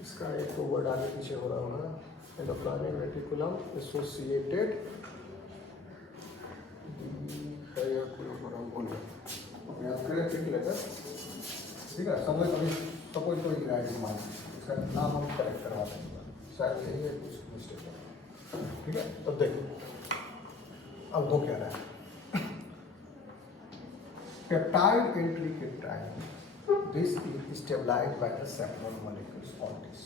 इसका एक तो वर्ड आगे पीछे हो रहा होगा, एंडोप्लाज्मिक रेटिकुलम एसोसिएटेड है या कोई और हम बोल रहे हैं ठीक लेकर। ठीक है, सपोज कोई गिराइड मान, इसका नाम हम करेक्ट करवा देंगे, शायद यही है कुछ मिस्टेक। ठीक है, तो देखिए अब दो क्या रहा है, पेप्टाइड एंट्री के time this is stabilised by the chaperone molecules all this.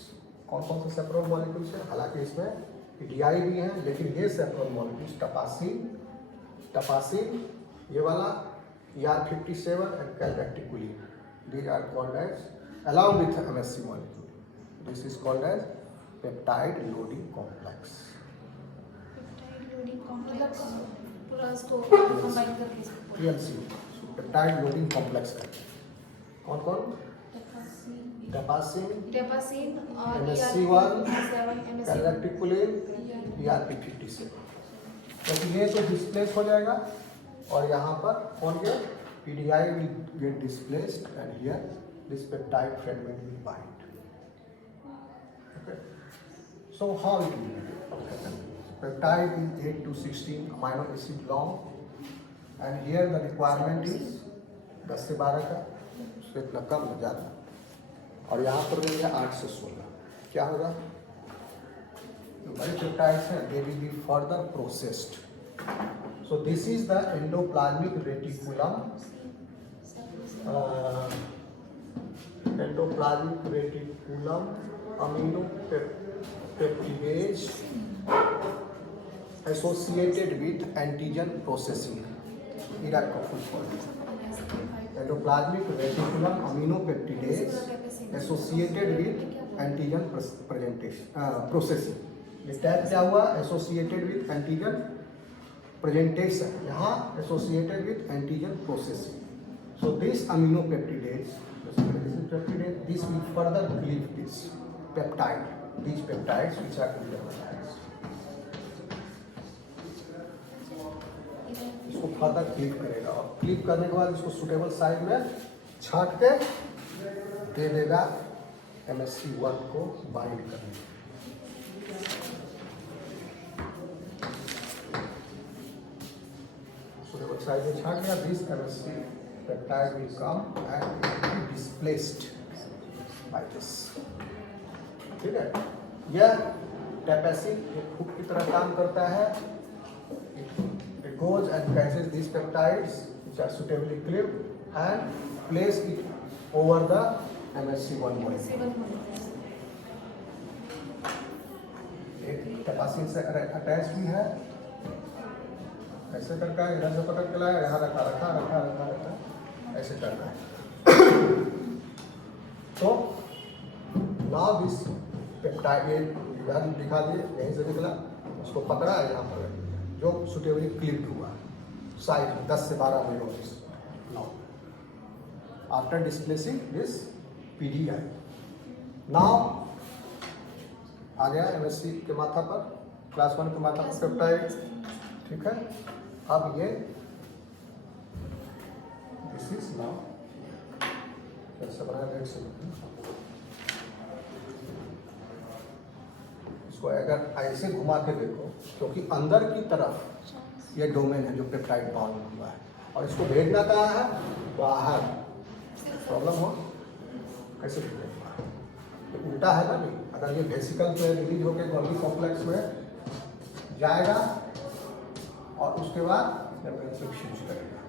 कौन कौन से सेपरल मॉलिक्यूल्स हैं? हालांकि इसमें पीडीआई भी है, लेकिन ये सेपरल मॉलिक्यूल्स टपासिन, ये वाला ER57 and calreticulin, these are called as, along with MSC molecule, this is called as peptide loading complex. Peptide loading complex. पूरा इसको कंबाइन करके इसको PLC, peptide loading complex कहते हैं। कौन कौन? टपासिन, Depasin और MSC1, ER57, calreticulin, ER57। क्योंकि ये तो डिस्प्लेस हो जाएगा और यहाँ पर कौन गया? PDI will get displaced and here this peptide fragment will bind. Okay. So how it will be? Peptide is 8 to 16 amino acid long and here the requirement is 10 से 12 का, उससे इतना कम न ज़्यादा। और यहाँ पर देंगे 8 से 16। क्या होगा? बड़े पेप्टाइड्स हैं, they will be further processed. So this is the endoplasmic reticulum. Endoplasmic reticulum aminopeptidase associated with antigen processing. इरा का full form endoplasmic reticulum aminopeptidase associated with antigen processing. ये टैग क्या हुआ? Associated with antigen presentation, यहाँ associated with antigen processing. So this aminopeptidase, this will further cleave this peptide, these peptides which are peptides. इसको further cleave करेगा और क्लीव करने के बाद इसको सुटेबल साइड में छांट के दे देगा MSC1 को बाइंड करने। सुटेबल साइड में छांट गया, this MSC peptide will come and it will be displaced by this. ठीक है, यह टैपेसिन एक हुक की तरह काम करता है। It goes and catches these peptides which are suitably clipped and place it over the MSC1 molecule. एक टैपेसिन से अटैच भी है, ऐसे करके इधर से पकड़ के लाया, यहाँ रखा, ऐसे करना है। तो now this peptide इधर दिखा दिए, यहीं से निकला, उसको पकड़ा है यहाँ पर जो सुटेबली क्लिप्ड हुआ साइड 10 से 12 minute. now after displacing this PDI, now आ गया MSC के माथा पर, क्लास 1 के माथा पर पेप्टाइड। ठीक है, अब ये दिस इज नाउ कैसे बनाया देख सकते हैं। इसको अगर ऐसे घुमा के देखो, क्योंकि अंदर की तरफ ये डोमेन है जो पेप्टाइड बाउंड हुआ है और इसको भेजना कहाँ है? बाहर। प्रॉब्लम हो कैसे भेजना? तो उल्टा है ना, नहीं? अगर ये वेसिकल पे रिलीज होकर गोल्गी कॉम्प्लेक्स में जाएगा और उसके बाद फ्यूज करेगा।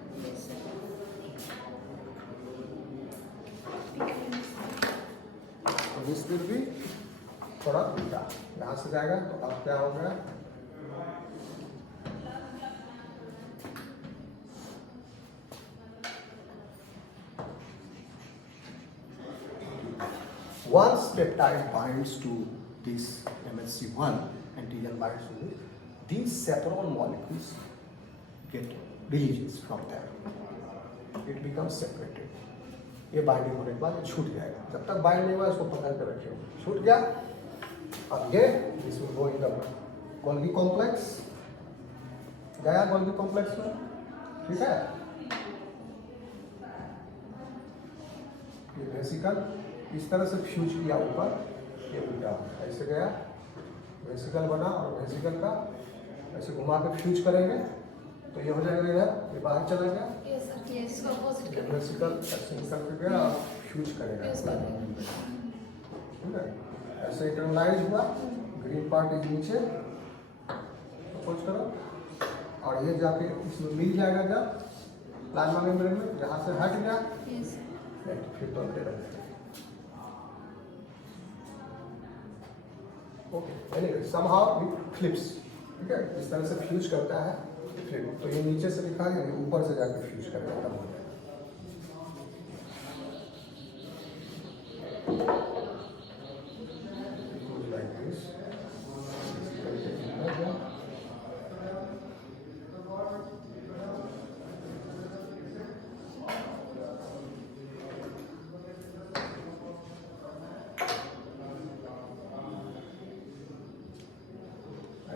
तो दिस विल बी थोड़ा उल्टा, यहाँ से जाएगा तो अब क्या हो गया? Once peptide binds to this MSC1, antigen binds to this, these separate molecules get releases from there. It becomes separated. ये बाइंडिंग होने के बाद ये छूट जाएगा। जब तक बाइंड नहीं हुआ इसको पकड़ के रखे, छूट गया। अब ये this will go in the Golgi complex, गया गोल्गी कॉम्प्लेक्स में। ठीक है, ये वेसिकल इस तरह से फ्यूज किया ऊपर, ये उल्टा ऐसे गया, वेसिकल बना और वेसिकल का ऐसे घुमा के फ्यूज करेंगे तो ये हो जाएगा इधर, ये बाहर चला गया। वेसिकल ऐसे निकल के गया और फ्यूज करेगा। ठीक है, ऐसे इंटरनलाइज हुआ, ग्रीन पार्ट इस नीचे सपोज करो और ये जाके इसमें मिल जाएगा जब प्लाज्मा मेम्ब्रेन में, यहाँ से हट गया फिर तो अंदर okay anyway somehow it flips, ठीक है, इस तरह से फ्यूज करता है फ्लिप। तो ये नीचे से दिखा रहे हैं, ऊपर से जाकर फ्यूज करेगा तब हो जाएगा। Like this.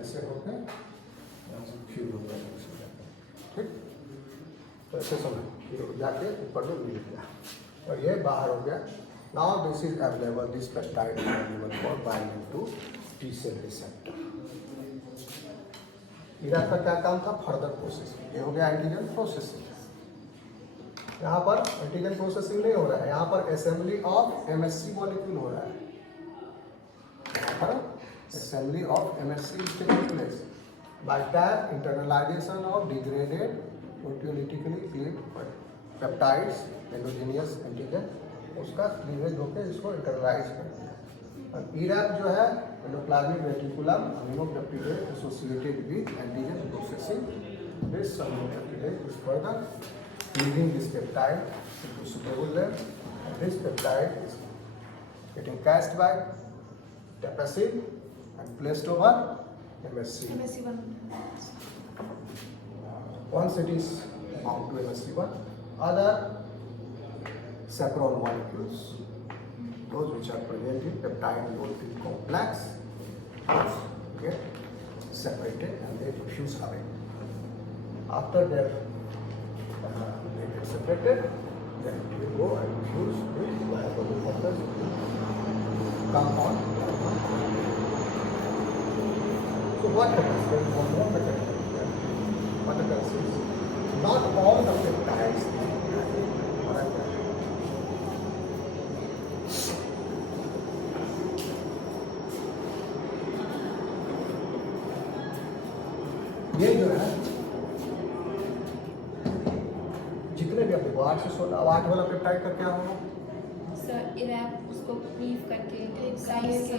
ऐसे होकर फ्यूज हो गया, ठीक। तो ऐसे समय जाके ऊपर में मिल गया और ये बाहर हो गया। Now this is available, this peptide is available for binding to T cell receptor. इराक का क्या काम था? Further processing. ये हो गया एंटीजन प्रोसेसिंग। यहाँ पर एंटीजन प्रोसेसिंग नहीं हो रहा है, यहाँ पर असेंबली ऑफ एमएससी मॉलिक्यूल हो रहा है। Assembly of MSC is taking place. By that, internalization of degraded proteolytically cleaved peptides, endogenous antigen, उसका क्लीवेज होकर इसको इंटरलाइज कर दिया। और ERAP जो है endoplasmic reticulum aminopeptidase associated with antigen processing, this aminopeptidase is further cleaving this peptide into suitable layer, and this peptide is getting cast by Tapacin and placed over MSC. MSC1. Once it is bound to MSC1, other chaperone molecules, those which are present in peptide protein complex, get separated and they fuse away. After they get separated, then it will go and fuse with viable factors compound. So what happens? There is one more mechanism here. What happens is, not all the peptides are ये जो है जितने भी अपने 8 से 16 8 वाला पेप्टाइड का क्या होगा? सर इरैप उसको क्लीव करके साइज के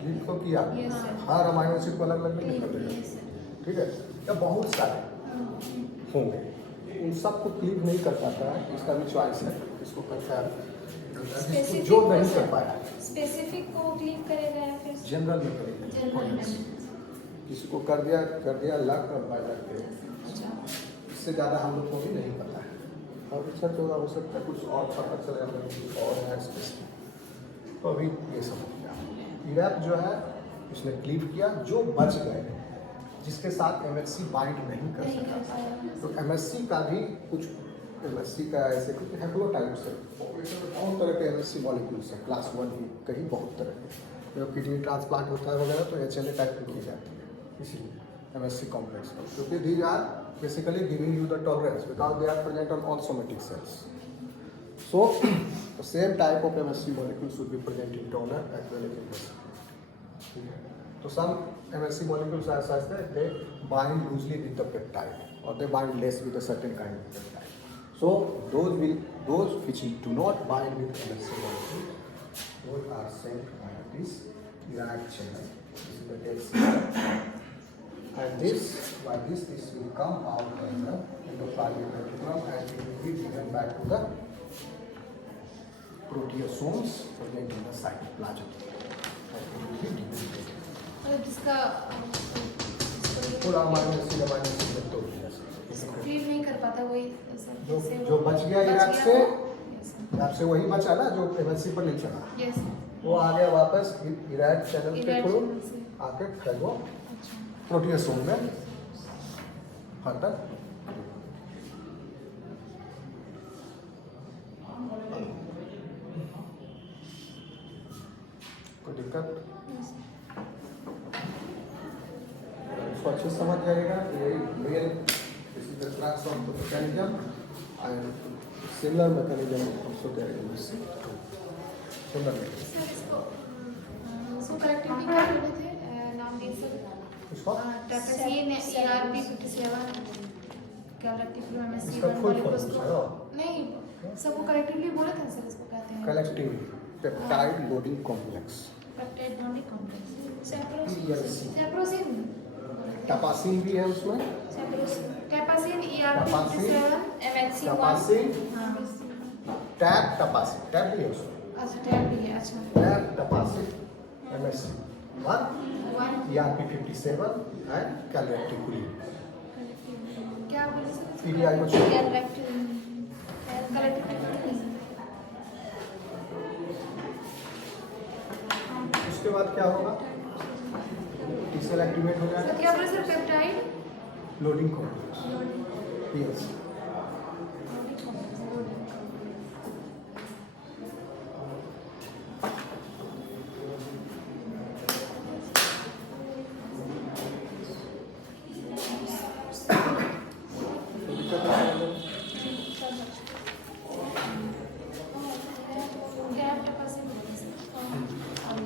क्लिप को किया, Yes, sir. हर अमाइनो एसिड को अलग अलग नहीं क्लीव कर देगा, yes, sir. ठीक है। या बहुत सारे होंगे, उन सबको क्लीव नहीं कर पाता है, इसका भी चॉइस है, इसको करता है जिसको जो नहीं कर पाया स्पेसिफिक को क्लीव करेगा या फिर जनरल में करेगा, जनरल में? किसी को कर दिया लक और बाय लक के, अच्छा, इससे ज़्यादा हम लोग को भी नहीं पता है। और रिसर्च होगा, हो सकता है कुछ और पता चले हमें कुछ और है स्पेसिफिक। तो अभी ये सब हो गया। इरैप जो है उसने क्लीव किया, जो बच गए जिसके साथ MSC बाइंड नहीं कर नहीं कर सका, पाया। तो MSC का भी कुछ MSC का ऐसे कुछ हैप्लोटाइप्स है, बहुत तरह के MSC मॉलिक्यूल्स हैं, क्लास 1 ही कहीं बहुत तरह के। जब किडनी ट्रांसप्लांट होता है वगैरह तो HLA टाइप की की जाती है इसीलिए MSC कॉम्प्लेक्स में, क्योंकि these are basically giving you the tolerance because they are present on all somatic cells. So the same type of MSC molecules should be present in donor as well as in recipient. So some MSC molecules are such that they bind loosely with the peptide or they bind less with a certain kind of peptide. So those which do not bind with MSC molecules, those are sent by this Irac channel. This is the dead cell. And this will come out from the endoplasmic reticulum and it will be given back to the proteasomes present in the cytoplasm. And it will be degraded. मतलब जिसका पूरा amino acid में तोड़ दिया sir. Cleave नहीं कर पाता वही जो बच गया इराक से, आपसे वही बचा ना जो MSC पर नहीं चला, यस वो आ गया वापस इराक चैनल के इराक थ्रू चैनल से। आके फिर वो प्रोटियोसोम में फर्दर कोई दिक्कत इसको अच्छे से समझ जाएगा। ये real mechanism and similar mechanism also there in this similar sir इसको करेक्टिवली क्या बोले थे, नाम दे सकते इसको ट्रेपेसिन ERP 57 क्या रेक्टिकुलम MSC इसका 1 फुल फॉर्म पॉलीक्रोस्कोप पूछा नहीं सबको कलेक्टिवली बोले थे सर इसको कहते हैं collective peptide loading complex peptide bonding complex Yes. सेप्रोसिन टपासिन भी है उसमें कैपासिन Capacin, MHC टपासिन 1 हाँ टैप टपासिन टैप भी है उसमें अच्छा टैब भी है अच्छा टैप टपासिन MSc 1 1 ERP57 एंड कैलेक्टिकुलिन क्या बोले सर PDI को छोड़ उसके बाद क्या होगा टी सेल एक्टिवेट हो जाएगा क्या बोले sir peptide loading complex yes क्या कैपासिन बोले सर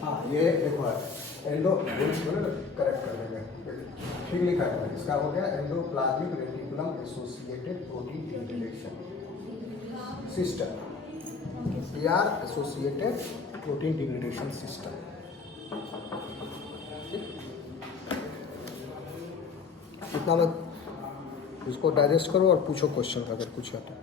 हाँ ये देखो एंडो करेक्ट कर देंगे ठीक लिखा है इसका हो गया endoplasmic reticulum associated protein degradation system ER associated protein degradation system इतना मत इसको डाइजेस्ट करो और पूछो क्वेश्चन अगर कुछ है तो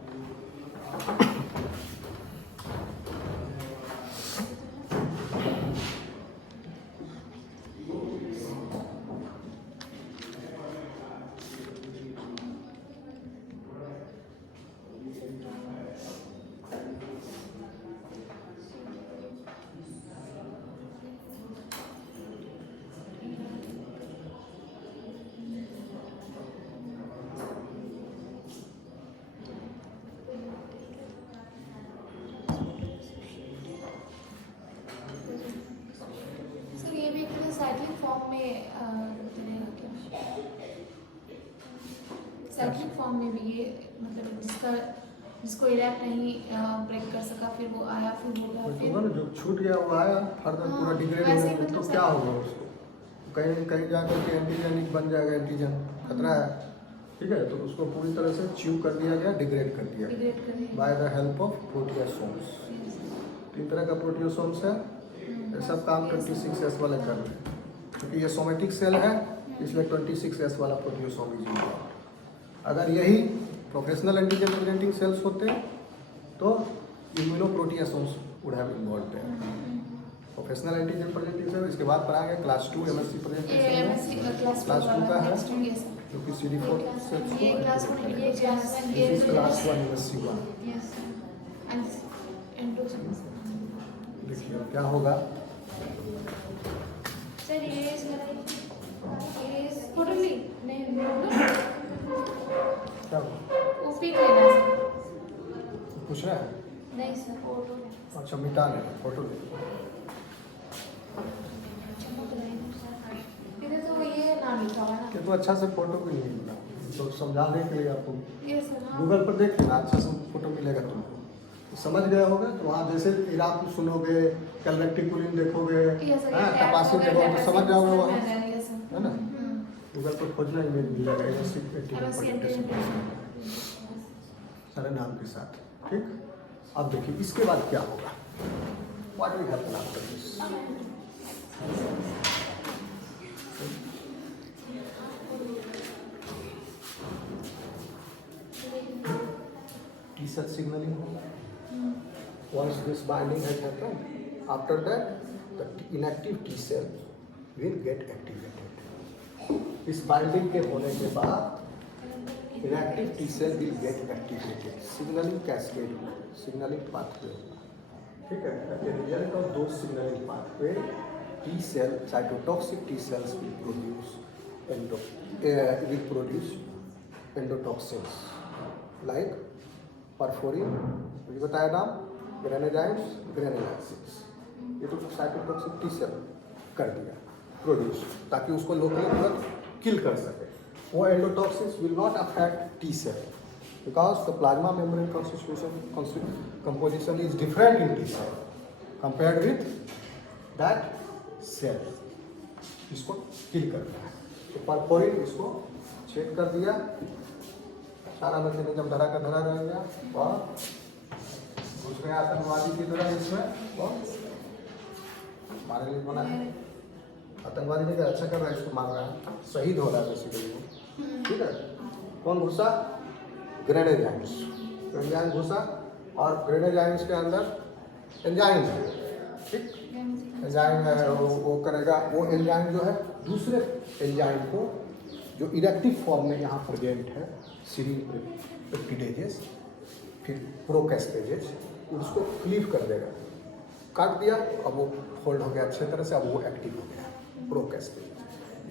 सर ये भी एक साइक्लिक फॉर्म में साइक्लिक फॉर्म में भी ये मतलब जिसको इरेक्ट नहीं ब्रेक कर सका फिर वो आया फिर हो गया फिर जो छूट गया वो आया फर्दर पूरा हाँ, डिग्रेड वैसे ही हो गया मतलब तो क्या होगा उसको कहीं कहीं जाकर के एंटीजेनिक बन जाएगा एंटीजन खतरा है ठीक है तो उसको पूरी तरह से च्यू कर दिया गया डिग्रेड कर दिया डिग्रेड करने बाय द हेल्प ऑफ प्रोटियोसोम्स तीन तरह का प्रोटियोसोम्स है ये सब काम 26S वाले कर रहे हैं क्योंकि ये सोमेटिक सेल है इसलिए 26S वाला प्रोटियोसोम यूज होगा अगर यही प्रोफेशनल एंटीजन प्रेजेंटिंग सेल्स होते तो इम्यूनोप्रोटियोसोम्स वुड हैव इन्वॉल्वड है प्रोफेशनल एंटीजन प्रेजेंटिंग सेल इसके बाद पर आ गया क्लास 2 MSc प्रेजेंटिंग ये सेल MSc क्लास क्लास 2 का है नेक्स्ट ये सर जो कि CD4 सेल्स ये क्लास 1 ये क्लास 1 दिस इज क्लास 1 MSc 1 यस एंड देखिए क्या होगा सर ये टोटली नहीं क्या होगा ओपी लेना सर पूछ रहा है नहीं सर फोटो अच्छा मिटा ले फोटो ले चमक रहे हैं इधर तो ये नाम लिखा हुआ है ना ये तो अच्छा से फोटो भी नहीं मिला तो समझाने के लिए आपको ये सर हाँ गूगल पर देख लेना अच्छा से फोटो मिलेगा तुमको तो समझ गए होगे तो वहाँ जैसे इराक सुनोगे कैलेक्टिकुलिन देखोगे ये सर हाँ टपासिन देखोगे तो समझ जाओगे वहाँ ये सर है ना गूगल पर खोजना इमेज मिल जाएगा सारे नाम के साथ ठीक अब देखिए इसके बाद क्या होगा what will happen after this T cell signaling होगा once this binding has happened after that the inactive T cell will get activated इस बाइंडिंग के होने के बाद inactive T cell will get activated signaling cascade signaling pathway होगा ठीक है as a result of those signaling pathway T cell cytotoxic T cells will produce endotoxins like perforin मुझे बताया नाम ग्रेनेडाइन्स ग्रेनेलाइसिस ये तो साइटोटॉक्सिक टी सेल कर दिया, प्रोड्यूस, ताकि उसको लोकली तुरंत किल कर सके। वो endotoxins will not affect T cell because the plasma membrane composition is different in T cell compared with that cell। इसको किल करता है। तो परफोरिन इसको चेक कर दिया, सारा मैकेनिज्म धरा का धरा रह गया और दूसरे आतंकवादी की तरह इसमें और हमारे लिए बना है। आतंकवादी ने क्या अच्छा कर रहा है, इसको मार रहा है, शहीद हो रहा है बेसिकली वो, ठीक है। कौन घुसा? ग्रेनेजाइम्स। एंजाइम घुसा और ग्रेनेजाइम्स के अंदर एंजाइम है, ठीक, एंजाइम है, वो करेगा। वो एंजाइम जो है दूसरे एंजाइम को जो इरेक्टिव फॉर्म में यहाँ प्रेजेंट है, सीरीन पेप्टिडेजेस, फिर प्रोकैस्पेजेस, उसको क्लीव कर देगा, काट दिया, अब वो फोल्ड हो गया अच्छे तरह से, अब वो एक्टिव हो गया प्रोकैस्पेजेस।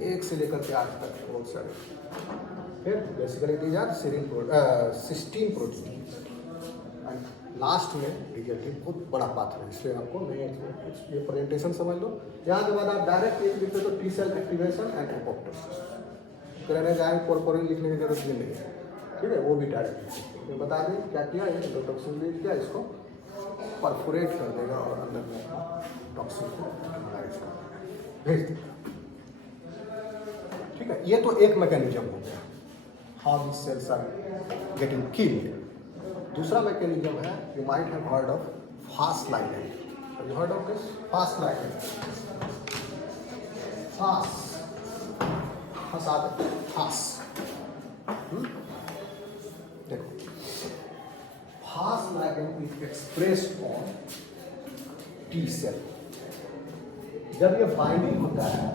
1 से लेकर के 8 तक बहुत सारे। फिर basically these are cysteine protein and last में रिजल्ट बहुत बड़ा पाथ है, इसलिए आपको मैं ये प्रेजेंटेशन समझ लो। यहाँ के बाद आप डायरेक्ट ये लिखते तो T cell activation and apoptosis, granzyme perforin लिखने की जरूरत नहीं है, ठीक है, वो भी डायरेक्ट ये बता दें क्या किया, ये एंडोटॉक्सिन रिलीज किया, इसको परफोरेट कर देगा और अंदर में टॉक्सिन को भेज देगा, ठीक है। ये तो एक मैकेनिज्म हो गया, how these cells are getting killed। दूसरा मैकेनिज्म है, you might have heard of fast ligand। Have you heard of this? Fast ligand। देखो, fast ligand is expressed on T cell। जब ये बाइंडिंग होता है,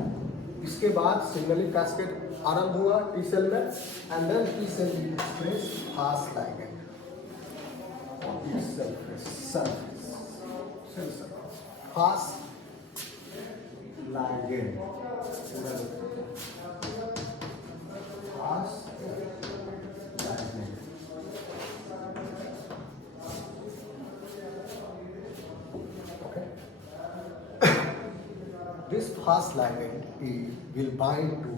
इसके बाद सिग्नलिंग कैस्केड आरंभ हुआ टी सेल में, and then T cell will express fast ligand on its surface, fast ligand, fast ligand. Okay, this fast ligand will bind to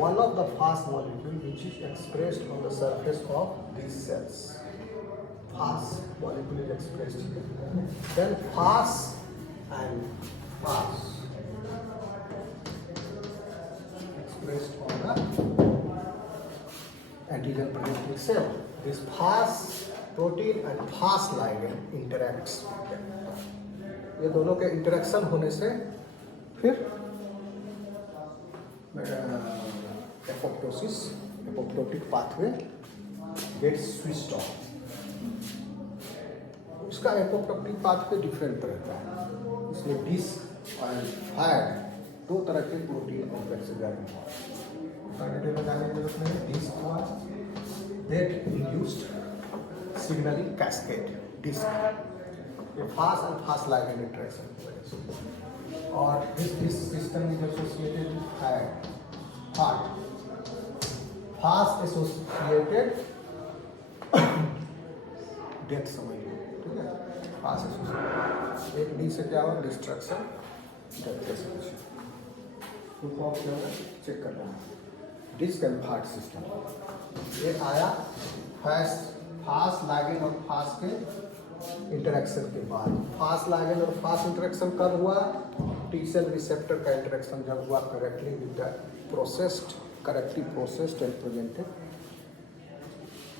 one of the fast molecule which is expressed on the surface of these cells. Fast molecule is expressed here. Then fast and fast expressed on the antigen presenting cell. This fast protein and fast ligand interacts with them. ये दोनों के इंटरेक्शन होने से फिर apoptosis, apoptotic pathway gets switched off. उसका apoptotic pathway different तरह का है, इसमें डिस्क और फायर दो तरह के प्रोटीन कॉम्प्लेक्स जाने में जाने की जरूरत नहीं। Disc was that induced signalling cascade, disc ये Fas and Fas ligand interaction की वजह से। और this system is associated with heart, Fas associated death समझ लो, ठीक है, फास्ट एसोसिएटेड। एक डी से क्या हुआ, डिस्ट्रक्शन, डेथ एसोसिएशन। चेक करना है डिस्क एंड हार्ट सिस्टम। ये आया फास्ट लाइगैंड और फास्ट के इंटरेक्शन के बाद। फास्ट लाइगैंड और फास्ट इंटरेक्शन कब हुआ? टी सेल रिसेप्टर का इंटरेक्शन जब हुआ correctly with the processed, correctly processed and presented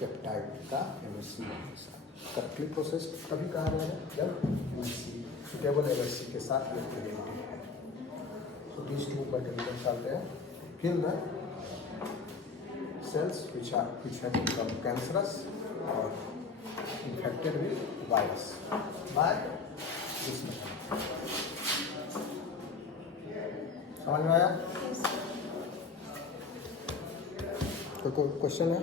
peptide का एमएससी के साथ। करेक्टली प्रोसेस्ड कभी कहा गया है जब एमएससी, सुटेबल एमएससी के साथ ये प्रेजेंटेड है। So this two mechanisms are there. फिर the cells which have become cancerous or infected with virus by this method। समझ में आया? कोई क्वेश्चन है?